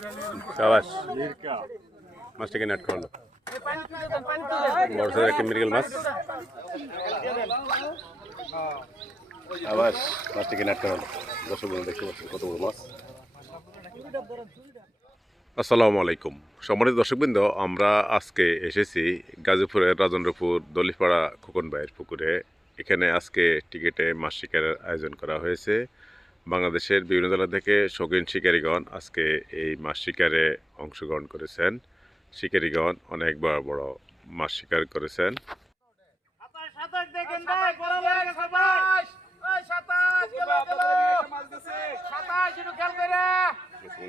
शाबाश মাছটাকে নেট করলো বড় সাইজের একটা মৃগেল মাছ শাবাশ মাছটাকে নেট করলো দর্শক বন্ধু দেখতে পাচ্ছেন কত বড় মাছ। আসসালামু আলাইকুম সম্মানিত দর্শকবৃন্দ, আমরা আজকে এসেছি গাজীপুরের রাজেন্দ্রপুর দলিপাড়া খোকন ভাইয়ের পুকুরে। এখানে আজকে টিকিটে মাছ শিকারের আয়োজন করা হয়েছে। বাংলাদেশের বিভিন্ন জেলা থেকে শৌখিন শিকারীগণ আজকে এই মাছ শিকারে অংশগ্রহণ করেছেন। শিকারীগণ অনেক বড় বড় মাছ শিকার করেছেন।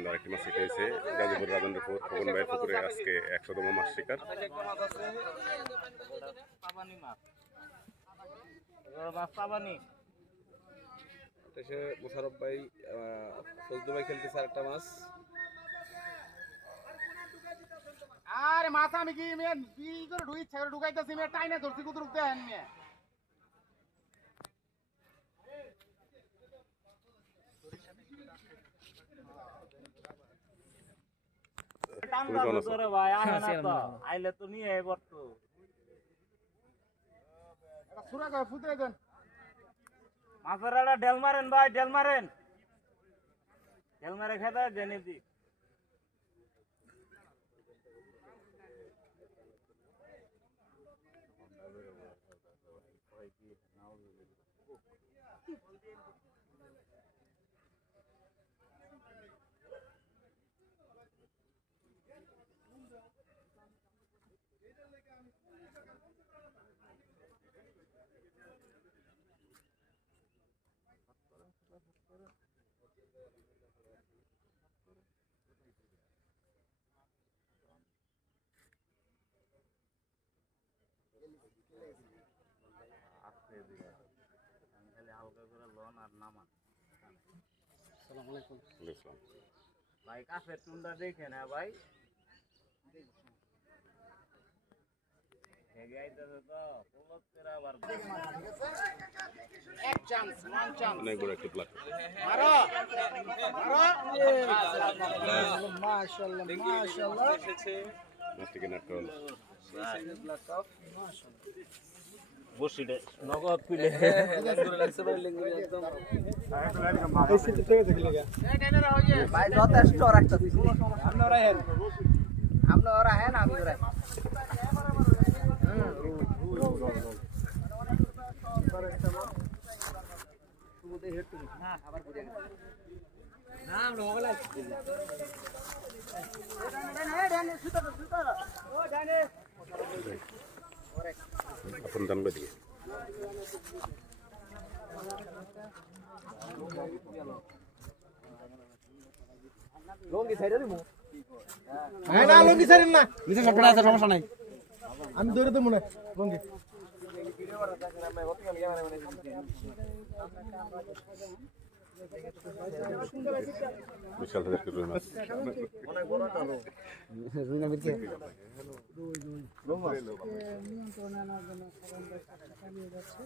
আরেকটি মাছ শিখাইছে গাজীপুর রাজেন্দ্রপুর খোকন ভাইয়ের পুকুরে আজকে 100তম মাছ শিকার। মোশারফ ভাই ফজলু ভাই খেলতেছে আরেকটা মাছ। আরে মাছ আমি কি মেয়ে কি করে ঢুকাইতেছি মেয়ে টাইনা ধরছি কুতুর দেন মেয়ে আইলে তো নিয়ে বর্ত সুরা করে ফুটে দেন মাছের একটা ডেল মারেন ভাই, ডেল মারেন, ডেল মারে খেতে জেনে দি হালকা করে লন আর নামান। ভাই কাছে টুনটা দেখে না ভাই, অনেক বড় একটি প্লাট। মাছটিকে নেট করলো বসিটে নগদ পিলে ভাই যথেষ্ট রাখতেছি আপনারা হেন আমি ধরে আবার বুঝে গেছে না আমরা ওগুলা এখন দাম বেশি লঙ্গি সাইডে দিমু হ্যাঁ না লঙ্গি ছাড়েন না নিচে সব আছে সমস্যা নাই আমি ধরে দেবো না লঙ্গি বিশাল হাজার কিলো মাছ। অনেক বড় না রুইনা মিরকে নিয়ন্ত্রণ আনার জন্য চালিয়ে যাচ্ছে।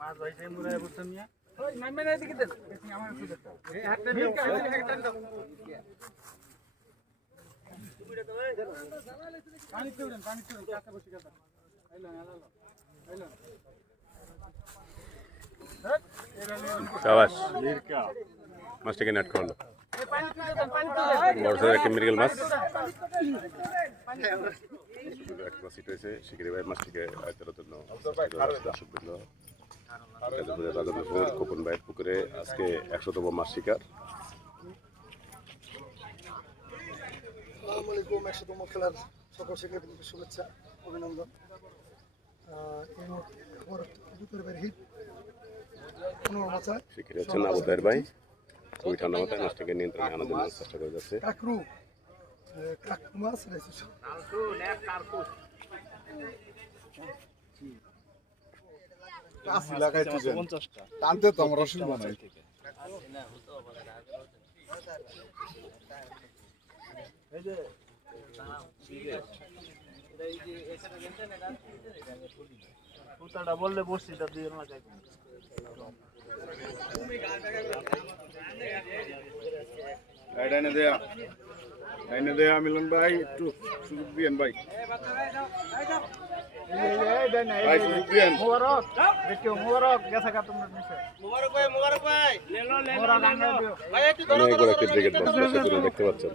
মাছ ভাইছে মুরায় বুঝছেন মিয়া ওই নামে না দিকে দেন আমার সুদে এই হাতটা নিয়ে টান দাও পানি তো দেন কাছে বসে কথা আইলো শাবাশ মাছটাকে নেট করলো বড় সাইজের একটা মৃগেল মাছ। একটা মাছ হয়েছে শিকারি ভাই মাছটিকে আয়ত্তের জন্য দর্শকবৃন্দ গাজীপুরের রাজেন্দ্রপুর খোকন ভাইয়ের পুকুরে আজকে 100তম মাছ শিকার। আসসালামু আলাইকুম। 100তম খেলার সকল শিক্ষার্থীদের শুভেচ্ছা অভিনন্দন। এই মুহূর্তে হিট 15 মাছা শিকারি হচ্ছেন আবুদায়ের ভাই, খুবই ঠান্ডা মাথায় মাছটাকে নিয়ন্ত্রণে আনার জন্য চেষ্টা করে যাচ্ছে। কাকরু মাছ টানতে তো আমরা রসুন বানাই। এই যে ওটাটা বললে বসছিটা দিয়ে না যাই এনে দেয়া মিলন ভাই একটু সুযোগ দিয়েন ভাই ভাই সুযোগ দিয়েন মুবারক দেখো মুবারক গেছে কা তোমরা নিচে মুবারক ভাই মুবারক আঙ্গা দিও ভাই একটু অনেক বড় একটা ব্রিগেড মাছ দর্শকরা দেখতে পাচ্ছেন।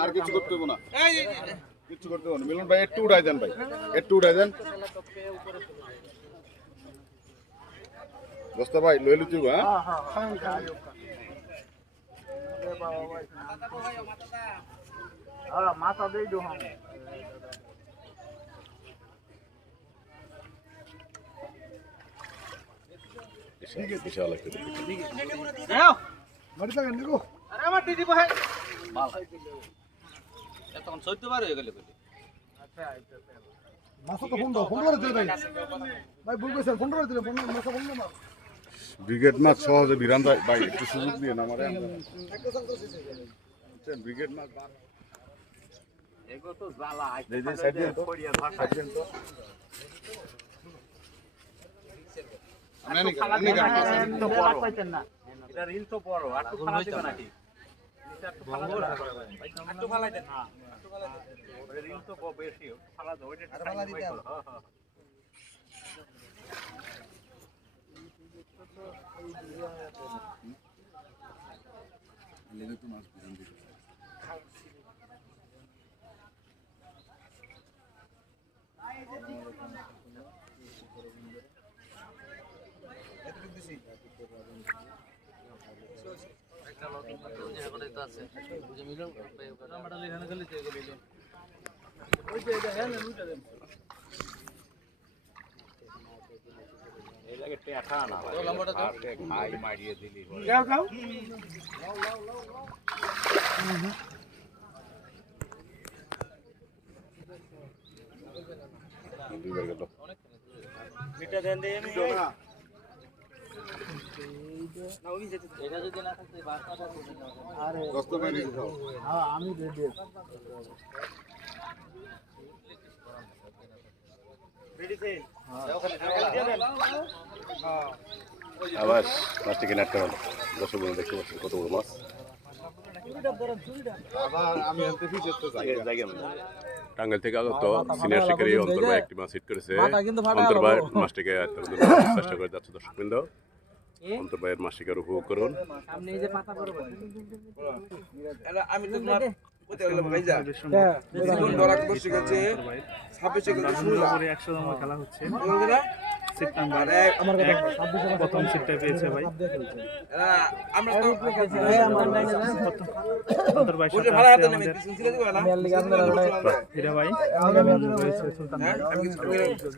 আর কিছু করতে হবে না কিছু করতে হবে না মিলন ভাই একটু উঠাই দেন ভাই একটু উঠাই দেন দোস্ত ভাই লই লুচি হ্যাঁ মাথা দেই দো হাম বিশাল একটা ব্রিগেড। দাও মারি থাকেন দেখো আরে আমার দিদি ভাই এখন 14 বার হয়ে গেল আচ্ছা মাছা তো ফোন করে দিলে ভাই ভাই ভুল কইছেন ফোন করে দিলে ফোন মাছা ফোন না ব্রিগেড মাছ সহজে বিরান ভাই একটু সুযোগ দিয়েন আমারে ব্রিগেড মাছ এগো তো জ্বালা এই যে সাইড দিয়ে তো পড়িয়া ভাষা সাইড দিয়ে তো তো বড় পাইতেন না এটা রিল তো বড় আর তো ফালা দিবেন নাকি এটা একটু ফালা দেন একটু ফালাই দেন হ্যাঁ একটু ফালাই দেন রিল তো বেশি ফালা দাও ওইটা ফালা দিতে হবে হ্যাঁ লেগে তো মাছ বিরান দিতে এই লাগে টেকা না খাই মারিয়ে দিলি দুইবার গেল। মিটা দেন দেই আমি দোস্ত ভাই নিয়ে যাও হ্যাঁ আমি রেডি আবার মাছটি কেনার কারণ দর্শক দেখতে পাচ্ছেন কত বড় মাছ। আবার আমি আনতে ফিরে তো যাই টাঙ্গাইল থেকে আগত সিনিয়র শিকারী অন্তর ভাই একটি মাছ হিট করেছে। অন্তর ভাই মাছটিকে আয়ত্তের জন্য চেষ্টা করে যাচ্ছে দর্শকবৃন্দ। অন্তর ভাইয়ের মাছ শিকার উপভোগ করুন। আমি তো তোমার কোথায় গেলাম ভাই যা জীবন ধরা বসে গেছে 26 গেছে শুরু করে 100 নম্বর খেলা হচ্ছে সেপ্টেম্বর আমার প্রথম সিটটা পেয়েছে ভাই আমরা তো অন্তর ভাই সাথে ভালো হাতে নেমে ছিল দিব না হীরা ভাই রয়েছে সুলতান ভাই আমি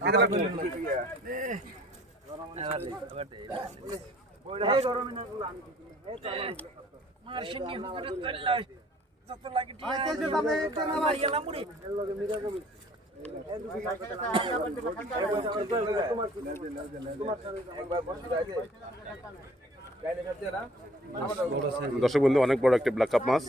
কেটে রাখবো এই গরমে না এই তো মার সিংহি হুকুরে চললাই যত লাগে ঠিক আছে আমি এটা না মারিয়ালাম মুড়ি এর লগে মিরা যাবে দর্শক বন্ধু অনেক বড় একটা ব্ল্যাক কাপ মাছ।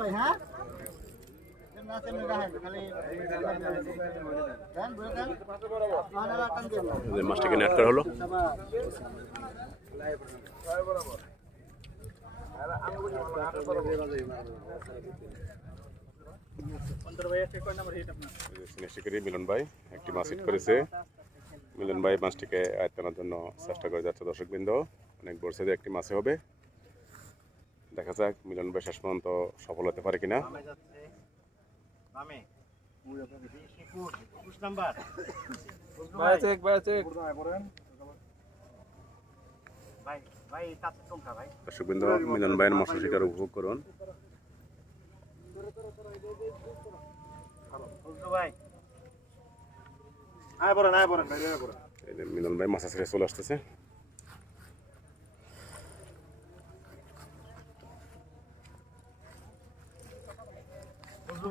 ভাই হ্যাঁ মাছটিকে নেট করা হলো। সিনিয়র শিকারী মিলন ভাই একটি মাছ হিট করেছে। মিলন ভাই মাছটিকে আয়ত্তানোর জন্য চেষ্টা করে যাচ্ছে দর্শকবৃন্দ। অনেক বড় সাইজের একটি মাছে হবে। দেখা যাক মিলন ভাই শেষ পর্যন্ত সফল হতে পারে কিনা। দর্শকবৃন্দ মিলন ভাইয়ের মৎস্য শিকার উপভোগ করুন। মিলন ভাই মাছ ছেড়ে চলে আসতেছে।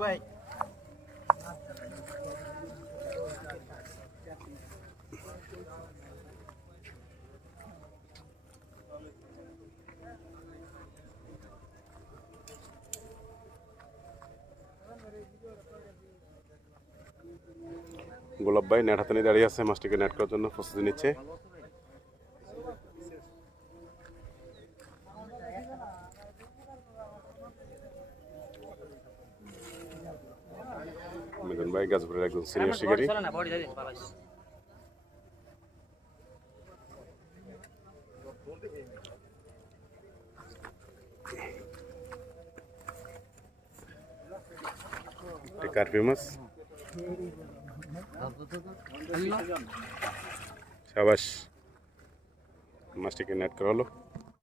ভাই গোলাপ ভাই নেট হাতে নিয়ে দাঁড়িয়ে আছে মাছটিকে নেট করার জন্য প্রস্তুতি নিচ্ছে। মিলন ভাই গাজীপুরের একজন সিনিয়র শিকারী। কার্পি মাছ, সাবাস, মাছটিকে নেট করা হলো।